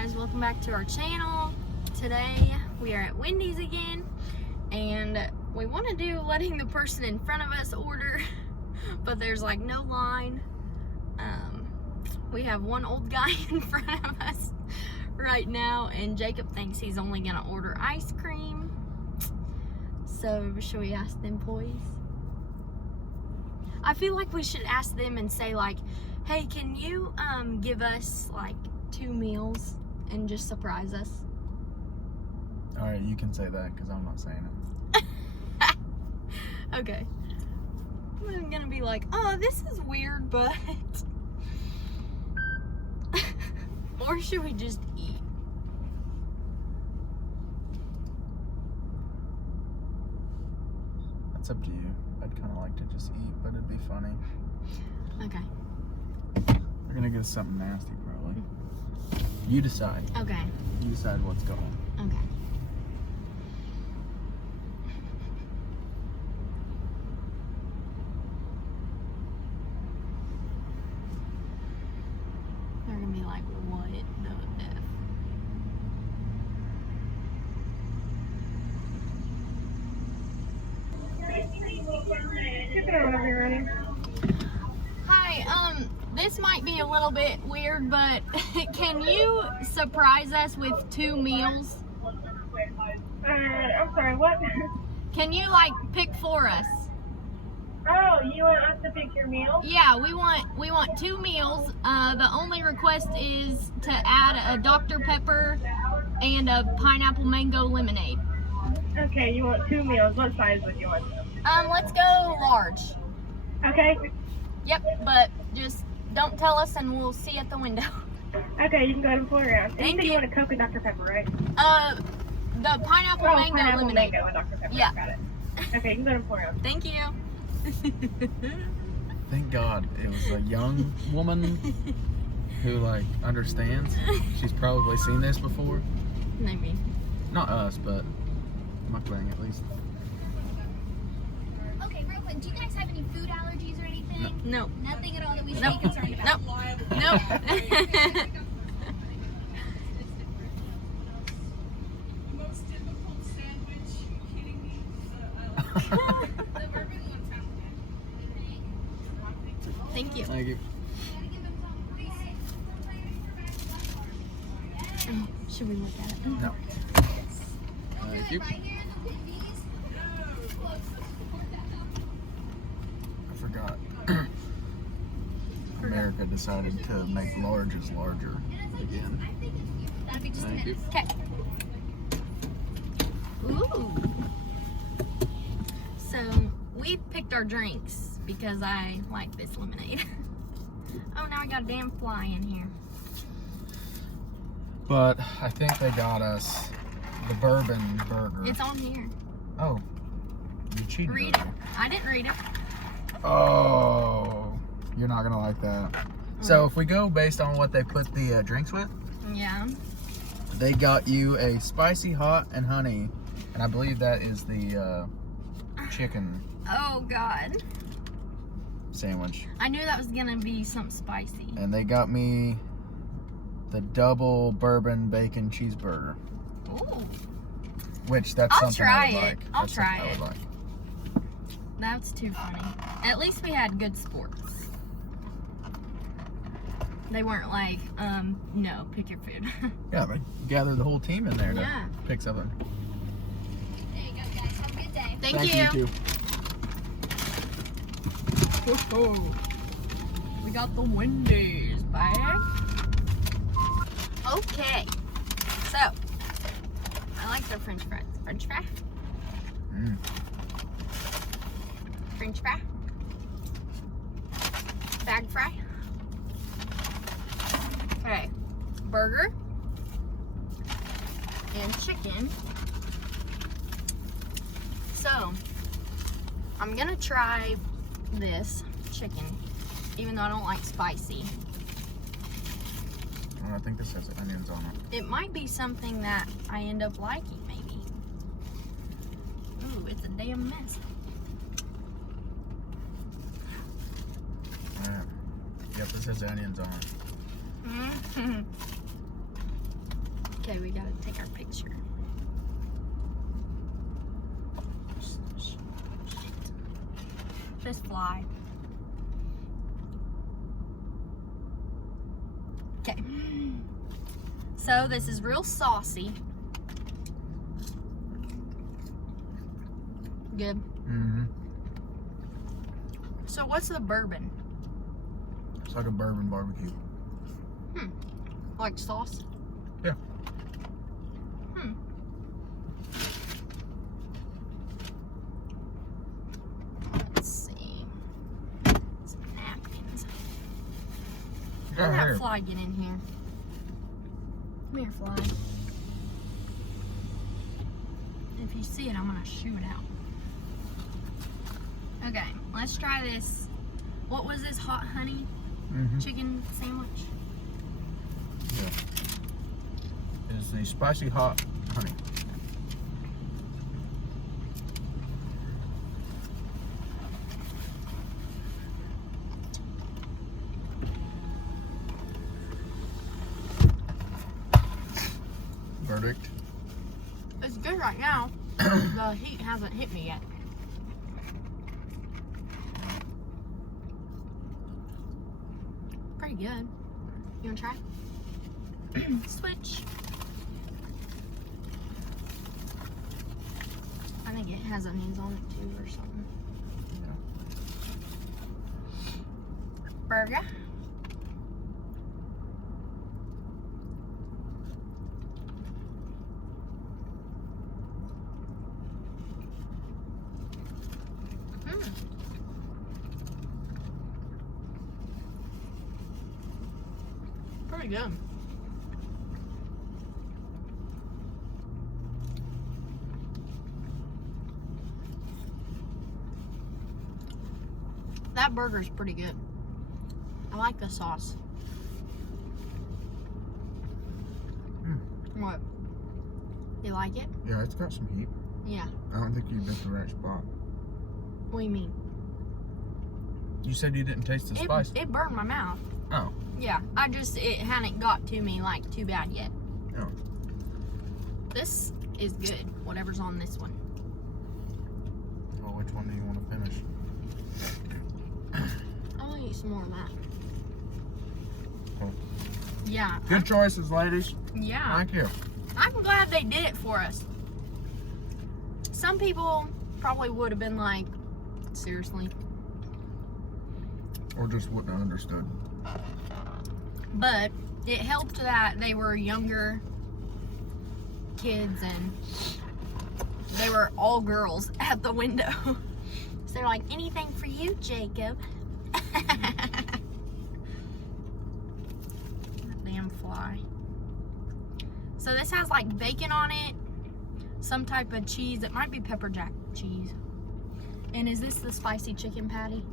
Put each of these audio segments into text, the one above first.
guys, welcome back to our channel. Today we are at Wendy's again, and we want to do letting the person in front of us order, but there's like no line. We have one old guy in front of us right now, and Jacob thinks he's only gonna order ice cream. So should we ask them, please? I feel like we should ask them and say like, hey, can you give us like 2 meals and just surprise us? All right, you can say that because I'm not saying it. Okay. I'm gonna be like, oh, this is weird, but... Or should we just eat? That's up to you. I'd kind of like to just eat, but it'd be funny. Okay. They're gonna get us something nasty, probably. You decide. Okay. You decide what's going. Okay. They're gonna be like, what the F? Hi, this might be a little bit weird, but can you surprise us with 2 meals? I'm sorry, what? Can you like pick for us? Oh, you want us to pick your meal? Yeah, we want 2 meals. The only request is to add a Dr. Pepper and a pineapple mango lemonade. Okay, you want 2 meals. What size would you want? Let's go large. Okay. Yep, but just don't tell us and we'll see at the window. Okay, you can go ahead and pull around. Thank you said you. you want a Coke and Dr. Pepper, right? The pineapple mango pineapple lemonade. mango and Dr. Pepper. Yeah. Got it. Okay, you can go ahead and pull around. Thank you. Thank God it was a young woman who like understands. She's probably seen this before. Maybe. Not us, but MUKBANG at least. Okay, real quick, do you guys have any food allergies or anything? No. Nothing at all that we should Nope. be concerned about? Nope. Most difficult sandwich, you kidding me? The bourbon one sounds good. Thank you. Thank you. Should we look at it? No. Thank you. I forgot. America decided to make larges larger again. That'd be just a Thank you. minute. Okay. Ooh. So we picked our drinks because I like this lemonade. Oh, now I got a damn fly in here. But I think they got us the bourbon burger. It's on here. Oh, you cheated. Read it. over. I didn't read it. Oh, you're not gonna like that. So if we go based on what they put the drinks with, Yeah. they got you a spicy hot and honey, and I believe that is the chicken Oh God. sandwich. I knew that was gonna be something spicy. And they got me the double bourbon bacon cheeseburger, Ooh. which that's I'll something try I would it. like. I'll That's something try I would it. like. That's too funny. At least we had good sports. They weren't like, no, pick your food. Yeah, they gathered the whole team in there to Yeah. pick something. There you go, guys. Have a good day. Thank you. too. Whoa. We got the Wendy's bag. Okay. So, I like their French fries. French fry? Mm. French fry? Bag fry? Okay. Burger. And chicken. So, I'm gonna try this chicken, even though I don't like spicy. Oh, I think this has onions on it. It might be something that I end up liking, maybe. Ooh, it's a damn mess. Yeah. Yep, this has onions on it. Mm-hmm. Okay, we gotta take our picture. Shit. This fly. Okay. So this is real saucy. Good. Mm-hmm. So what's the bourbon? It's like a bourbon barbecue. Like sauce? Yeah. Let's see. Some napkins. Go How did that ahead. fly get in here? Come here, fly. If you see it, I'm gonna shoot it out. Okay, let's try this. What was this hot honey Mm-hmm. chicken sandwich? Yeah. It's the spicy hot honey. Verdict. It's good right now. The heat hasn't hit me yet. Pretty good. You wanna try? Switch. I think it has onions on it too or something. Burger. Pretty good. That burger's pretty good. I like the sauce. What? You like it? Yeah, it's got some heat. Yeah. I don't think you bit the right spot. What do you mean? You said you didn't taste the spice. It burned my mouth. Oh. Yeah, it hadn't got to me like too bad yet. Oh. This is good, whatever's on this one. Well, which one do you want to finish? I want to eat some more of that. Cool. Yeah. Good choices, ladies. Yeah. Thank you. I'm glad they did it for us. Some people probably would have been like, seriously. Or just wouldn't have understood. But it helped that they were younger kids and they were all girls at the window. So they're like, anything for you, Jacob? That damn fly. So this has like bacon on it, some type of cheese. It might be pepper jack cheese. And is this the spicy chicken patty?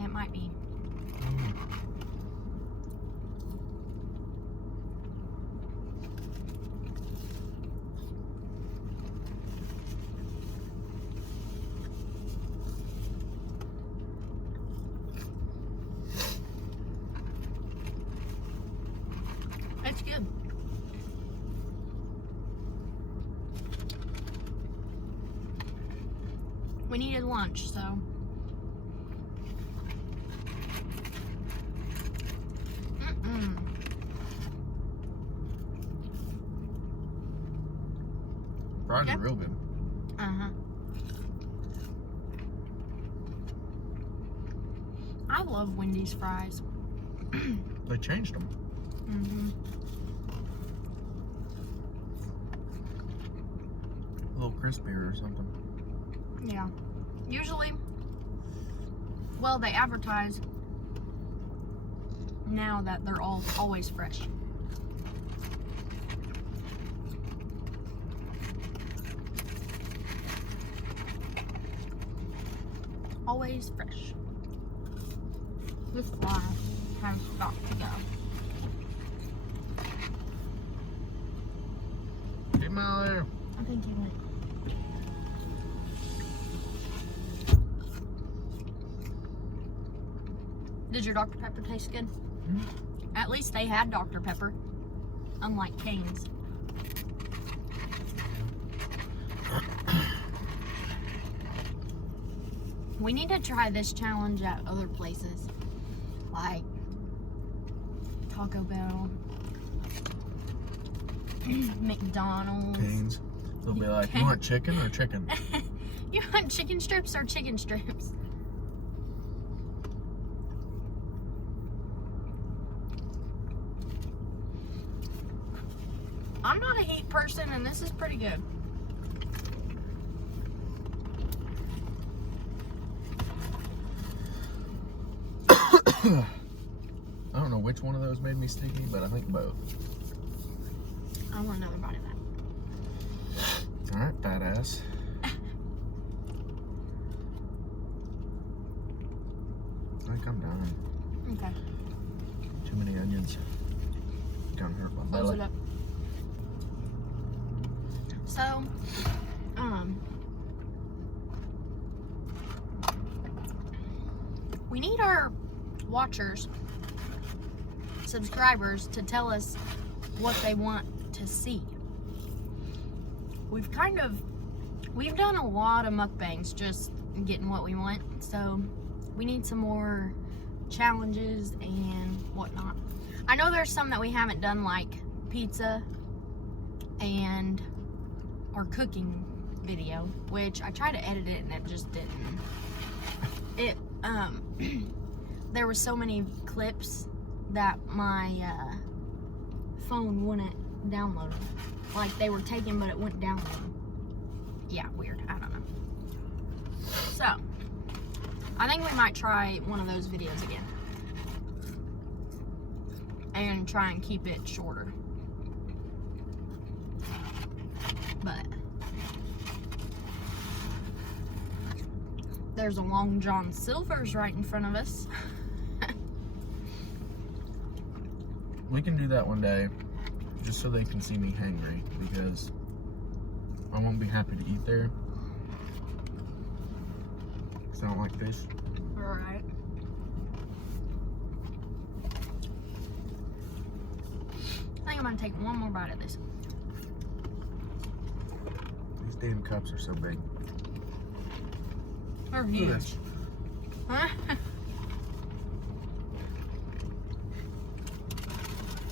It might be. It's good. We needed lunch, so. Fries Yeah. are real good. Uh-huh. I love Wendy's fries. They changed them. Mm-hmm. A little crispier or something. Yeah. Usually, well, they advertise now that they're always fresh. Always fresh. This fly has got to go. Get him out of there. I think he went. Did your Dr. Pepper taste good? Mm-hmm. At least they had Dr. Pepper, unlike Cane's. We need to try this challenge at other places, like Taco Bell, McDonald's. Canes. They'll be like, you want chicken or chicken? You want chicken strips or chicken strips? I'm not a heat person, and this is pretty good. I don't know which one of those made me sticky, but I think both. I want another bite of that. All right, badass. I think I'm done. Okay. Too many onions. Gonna hurt my Close belly. it up. So, we need our watchers, subscribers, to tell us what they want to see. We've done a lot of mukbangs just getting what we want, so we need some more challenges and whatnot. I know there's some that we haven't done, like pizza and our cooking video, which I tried to edit it and it just didn't. There were so many clips that my phone wouldn't download them. Like they were taken, but it wouldn't download them. Yeah, weird. I don't know. So, I think we might try one of those videos again. And try and keep it shorter. But there's a Long John Silver's right in front of us. We can do that one day, just so they can see me hangry, because I won't be happy to eat there. Because I don't like fish. Alright. I think I'm gonna take one more bite of this. These damn cups are so big. They're Look at huge. this. Huh?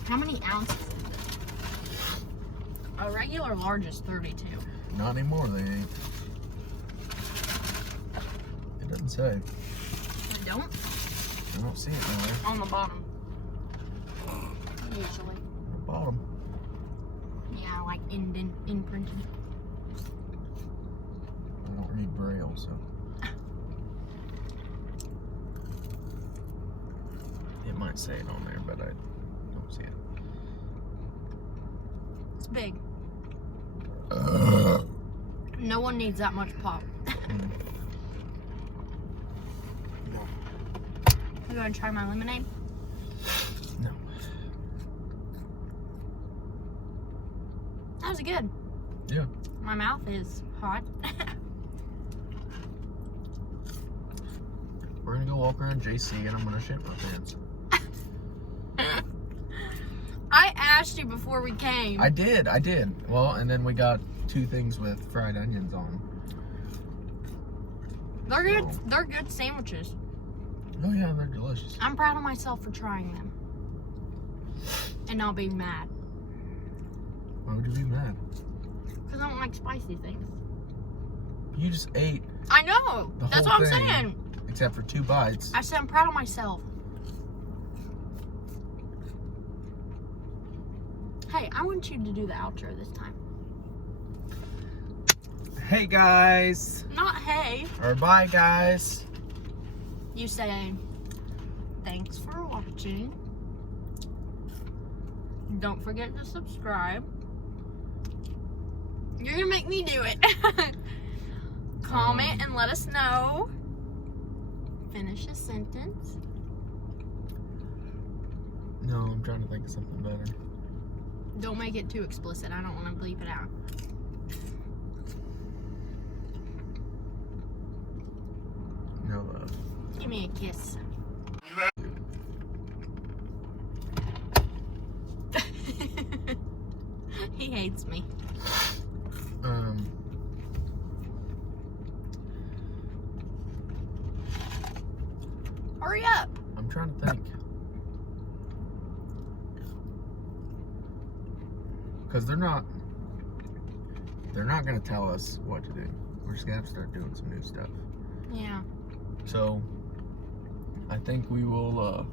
How many ounces? A regular large is 32. Not anymore, they ain't. It doesn't say. I don't? I don't see it nowhere. On the bottom. Usually. The bottom. Yeah, like imprinted. I don't read Braille, so. It might say it on there, but I don't see it. It's big. No one needs that much pop. No. You gonna try my lemonade? No. That was good. Yeah. My mouth is hot. We're gonna go walk around JC and I'm gonna shit my pants. I asked you before we came. I did. Well, and then we got 2 things with fried onions on them. They're good. Oh. They're good sandwiches. Oh yeah, they're delicious. I'm proud of myself for trying them and not being mad. Why would you be mad? Because I don't like spicy things. You just ate, I know. The That's whole what I'm thing. saying. except for 2 bites. I said I'm proud of myself. Hey, I want you to do the outro this time. Hey guys. Not hey. Or bye guys. You say, thanks for watching. Don't forget to subscribe. You're gonna make me do it. Comment and let us know. Finish a sentence. No, I'm trying to think of something better. Don't make it too explicit. I don't want to bleep it out. No love. Give me a kiss. He hates me. Because they're not gonna tell us what to do. We're just gonna have to start doing some new stuff. Yeah. So I think we will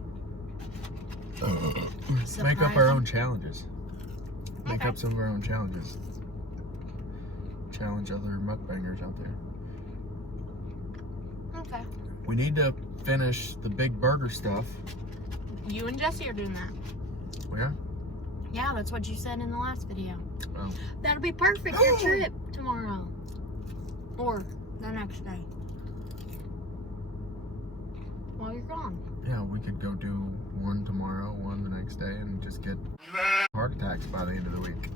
make up our own challenges. Make up some of our own challenges. Challenge other mukbangers out there. Okay. We need to finish the big burger stuff. You and Jesse are doing that. Yeah? Yeah, that's what you said in the last video. Oh. That'll be perfect for your trip tomorrow. Or the next day. While you're gone. Yeah, we could go do one tomorrow, one the next day, and just get heart attacks by the end of the week.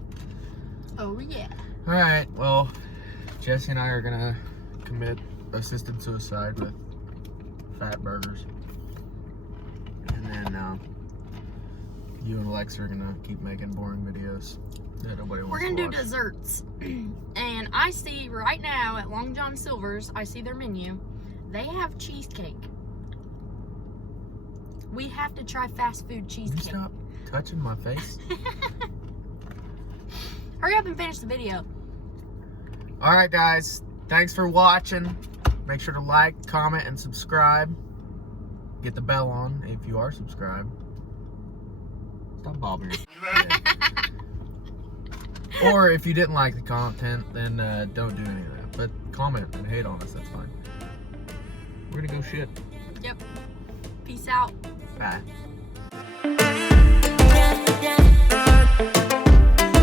Oh, yeah. Alright, well, Jesse and I are gonna commit assisted suicide with fat burgers. And then, you and Lex are gonna keep making boring videos that nobody wants We're to gonna do watch. desserts. And I see right now at Long John Silver's, I see their menu. They have cheesecake. We have to try fast food Can you cheesecake. stop touching my face? Hurry up and finish the video. Alright guys, thanks for watching. Make sure to like, comment, and subscribe. Get the bell on if you are subscribed. Stop bobbing your head. Or if you didn't like the content, then don't do any of that. But comment and hate on us, that's fine. We're gonna go shit. Yep. Peace out. Bye. Yeah, yeah.